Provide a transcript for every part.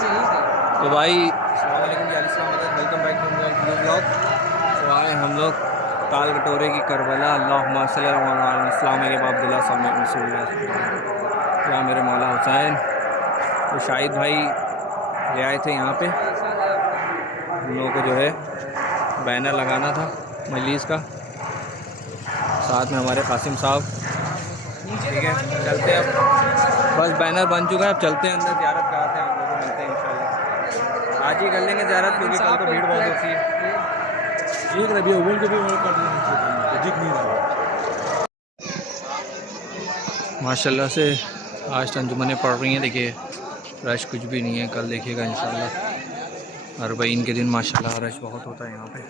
तो भाई welcome back to new blog. तो आए हम लोग ताल कटोरे की करबला अल्लाहुम्मा सल्ली अला इस्लाम के बाबदुल्ला या मेरे मौला हुसैन। तो शाहिद भाई ले आए थे यहाँ पे, हम लोगों को जो है बैनर लगाना था मजलिस का, साथ में हमारे कासिम साहब। ठीक है, चलते हैं अब, बस बैनर बन चुका है, अब चलते हैं अंदर, ज़ियारत कराते हैं, आप लोगों को मिलते हैं इंशाल्लाह। आज ही कर लेंगे ज़ियारत क्योंकि कल को भीड़ बहुत होती है। एक रबी अव्वल को भी कर देना, माशाल्लाह से आज अंजुमनें पड़ रही हैं। देखिए रश कुछ भी नहीं है, कल देखिएगा इंशाल्लाह। अरबईन के दिन माशाल्लाह रश बहुत होता है यहाँ पे।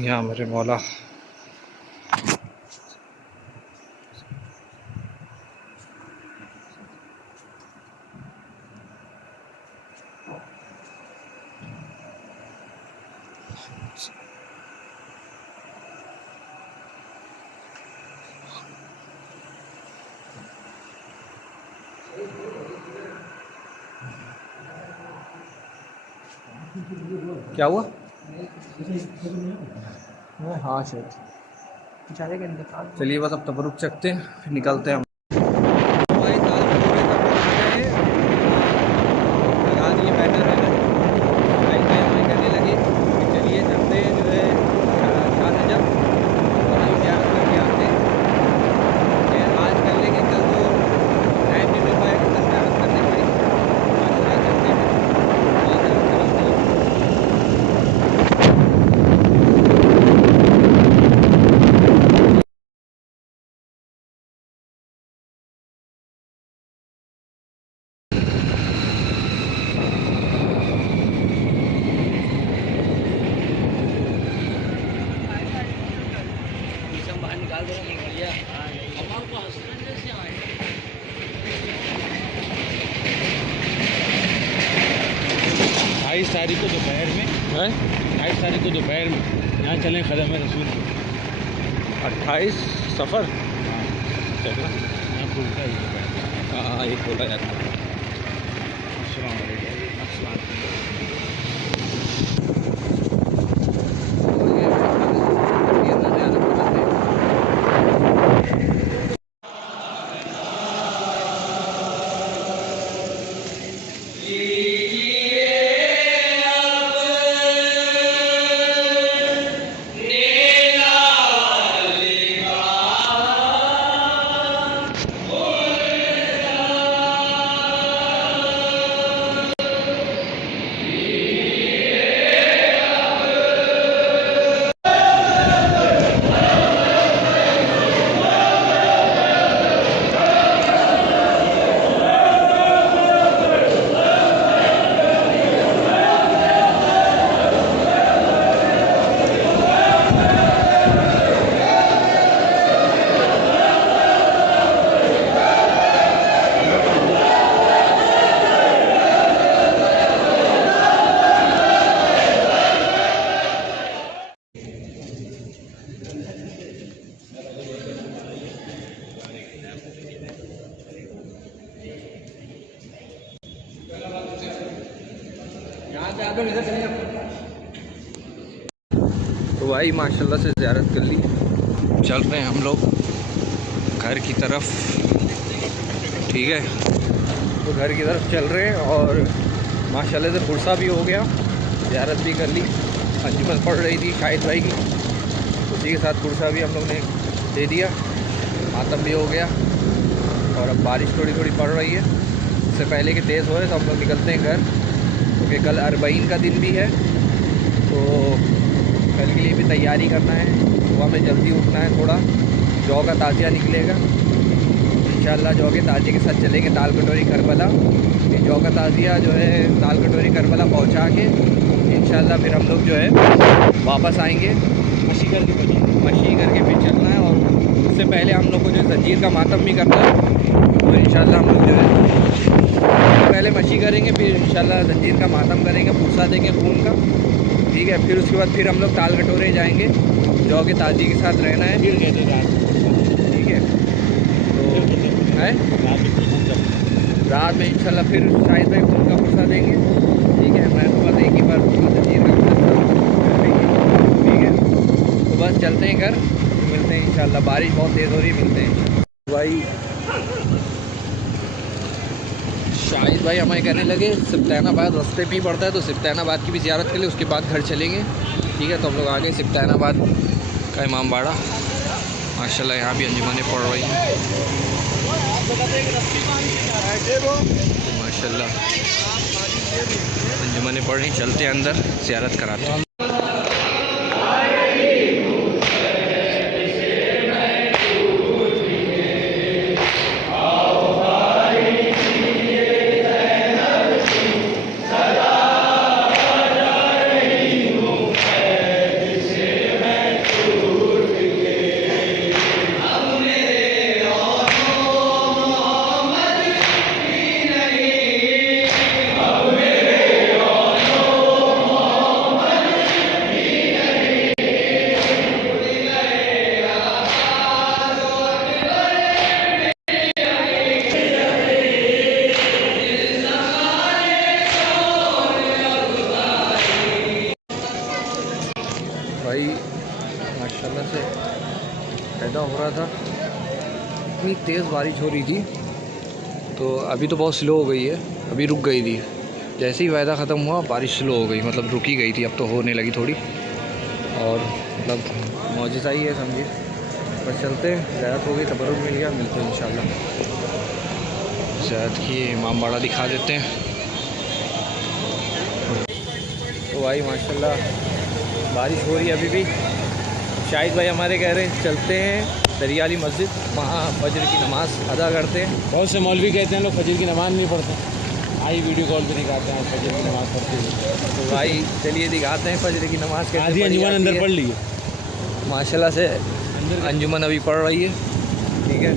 या मेरे मौला, क्या हुआ? हाँ शायद। चलिए बस अब तबरुक चखते हैं, फिर निकलते हैं हम। तारीख को दोपहर में 28 तारीख को दोपहर में यहाँ चलें कदम रसूल को। 28 सफ़र। यहाँ खुलता है। हाँ ये खोला जाता है। अस्सलाम वालेकुम। तो भाई माशाल्लाह से ज़ियारत कर ली, चल रहे हैं हम लोग घर की तरफ। ठीक है, तो घर की तरफ चल रहे हैं और माशाल्लाह से फुर्सा भी हो गया, ज़ियारत भी कर ली। अंजुमन पड़ रही थी शाहिद भाई की, उसी के साथ कुर्सा भी हम लोग ने दे दिया, मातम भी हो गया। और अब बारिश थोड़ी थोड़ी पड़ रही है, इससे पहले कि तेज़ होए तो हम लोग निकलते हैं घर, क्योंकि कल अरबईन का दिन भी है, तो कल के लिए भी तैयारी करना है। सुबह में जल्दी उठना है, थोड़ा जौ का ताज़िया निकलेगा इंशाल्लाह। जौ के ताज़िए के साथ चलेंगे ताल कटोरी करबला। ये जौ का ताज़िया जो है ताल कटोरी करबला पहुंचा के इंशाल्लाह फिर हम लोग जो है वापस आएंगे, मशी करके फिर चलना है। और उससे पहले हम लोग को जो जंजीर का मातम भी करना है, तो इंशाल्लाह हम लोग जो है पहले मशी करेंगे, फिर इंशाल्लाह जंजीर का मातम करेंगे, पूसा देंगे खून का, ठीक है। फिर उसके बाद फिर हम लोग ताल कटोरे जाएंगे, जौ के ताज़ी के साथ रहना है, फिर कहते ठीक है। तो है रात में इंशाल्लाह फिर शाहिद भाई खून का पुरसा देंगे, ठीक है। मैं तो बस एक ही बार जंजीर का पुरसा ठीक है। तो बस चलते हैं घर, मिलते हैं इंशाल्लाह। बारिश बहुत तेज़ हो रही है, मिलते हैं भाई। शाहिद भाई हमें कहने लगे सिफ्तानाबाद रास्ते पे ही पड़ता है, तो सिफ्तानाबाद की भी ज़ियारत कर ले, उसके बाद घर चलेंगे, ठीक है। तो हम लोग आ गए सिफ्तानाबाद का इमाम बाड़ा। माशाल्लाह यहाँ भी अंजुमनें पड़ रही हैं, माशाल्लाह अंजुमनें पड़ रही। चलते हैं अंदर, ज़ियारत कराते हैं। भाई माशाल्लाह से पैदा हो रहा था, इतनी तेज़ बारिश हो रही थी, तो अभी तो बहुत स्लो हो गई है, अभी रुक गई थी। जैसे ही वायदा ख़त्म हुआ बारिश स्लो हो गई, मतलब रुकी गई थी, अब तो होने लगी थोड़ी। और मतलब मौजज़ा ही है समझिए। बस चलते हैं, ज़्यारत हो गई, तबरुक मिल गया, मिलते हैं इंशाल्लाह। ज़्यारत की इमाम बाड़ा दिखा देते हैं। तो भाई माशाल्लाह बारिश हो रही है अभी भी। शाहिद भाई हमारे कह रहे हैं चलते हैं दरिया वाली मस्जिद, वहाँ फजर की नमाज़ अदा करते हैं। बहुत से मौलवी कहते हैं लोग फजर की नमाज़ नहीं पढ़ते, आई वीडियो कॉल पे दिखाते हैं फजर की नमाज़ पढ़ते हुए। तो भाई चलिए दिखाते हैं फजर की नमाज़ कैसे आधी पढ़ी अंजुमन जाती अंदर है। पढ़ ली है, माशाल्लाह से अंजुमन अभी पढ़ रही है, ठीक है।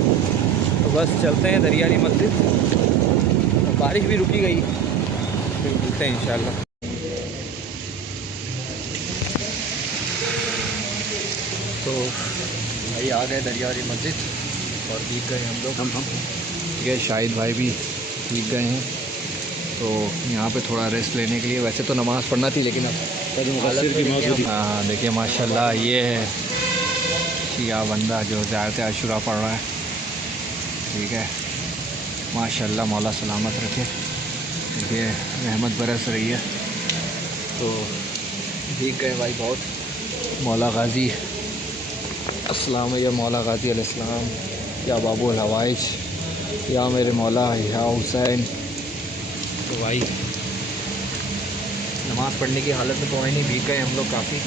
तो बस चलते हैं दरिया वाली मस्जिद, बारिश भी रुकी गई, फिर मिलते हैं इंशाल्लाह। तो भाई आ गए दरिया वाली मस्जिद और भीग गए हम लोग, ठीक है। शाहिद भाई भी भीग गए हैं, तो यहाँ पे थोड़ा रेस्ट लेने के लिए, वैसे तो नमाज़ पढ़ना थी लेकिन अब हाँ देखिए माशाल्लाह ये है शिया बंदा जो ज़्यारत आशुरा पढ़ रहा है, ठीक है। माशाल्लाह मौला सलामत रखे, देखिए रहमत बरस रही है। तो भीग गए भाई बहुत। मौला गाजी अस्सलाम, या मौला गाजी अलैहिस्सलाम, या बाबुल हवाइज, या मेरे मौला या हुसैन। तो भाई नमाज़ पढ़ने की हालत में तो वहीं नहीं, भीग गए हम लोग काफ़ी,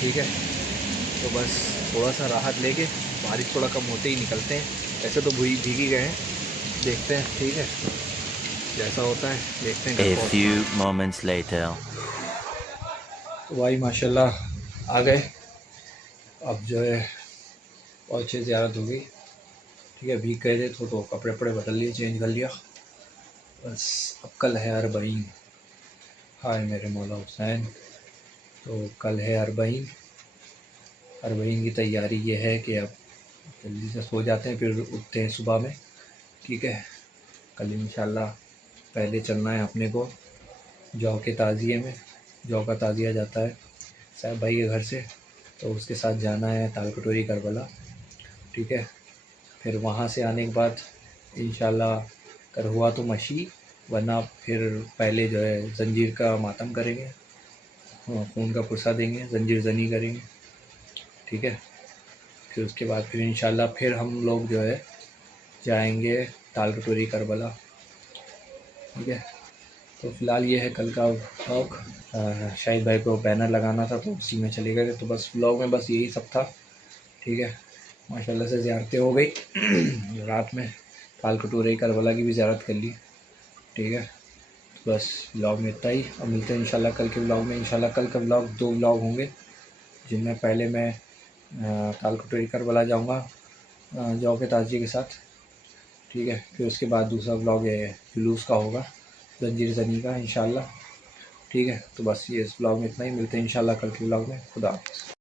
ठीक है। तो बस थोड़ा सा राहत लेके बारिश थोड़ा कम होते ही निकलते हैं। वैसे तो भीग ही गए हैं, देखते हैं, ठीक है जैसा होता है देखते हैं। A few moments later. तो भाई माशाल्लाह आ गए, अब जो है बहुत अच्छी ज़ियारत हो गई, ठीक है। भीग गए थे तो कपड़े वपड़े बदल लिए, चेंज कर लिया। बस अब कल है अरबईन, हाय मेरे मौला हुसैन। तो कल है अरबईन, अरबईन की तैयारी ये है कि अब जल्दी से सो जाते हैं, फिर उठते हैं सुबह में, ठीक है। कल इंशाल्लाह पहले चलना है अपने को जौ के ताज़िए में, जौ का ताज़िया जाता है साहब भाई के घर से, तो उसके साथ जाना है ताल कटोरी करबला, ठीक है। फिर वहाँ से आने के बाद इंशाल्लाह कर हुआ तो मशी, वरना फिर पहले जो है जंजीर का मातम करेंगे, ख़ून का पुरसा देंगे, जंजीर ज़नी करेंगे, ठीक है। फिर उसके बाद फिर इंशाल्लाह फिर हम लोग जो है जाएंगे ताल कटोरी करबला, ठीक है। तो फ़िलहाल ये है कल का व्लॉग। शाहिद भाई को बैनर लगाना था तो उसी में चले गए, तो बस व्लॉग में बस यही सब था, ठीक है। माशाल्लाह से ज़ियारतें हो गई रात में, ताल कटोरी करबला की भी ज़ियारत कर ली, ठीक है। तो बस व्लॉग में इतना ही। अब मिलते हैं इंशाल्लाह कल के व्लॉग में। इंशाल्लाह कल का व्लॉग 2 व्लॉग होंगे, जिनमें पहले मैं ताल कटोरी करबला जाऊँगा जौ के ताज़िए के साथ, ठीक है। फिर उसके बाद दूसरा व्लॉग ये जुलूस का होगा, जंजीर ज़नी का इंशाल्लाह, ठीक है। तो बस ये इस व्लॉग में इतना ही। मिलते हैं इंशाल्लाह कल के व्लॉग में। खुदा हाफ़िज़।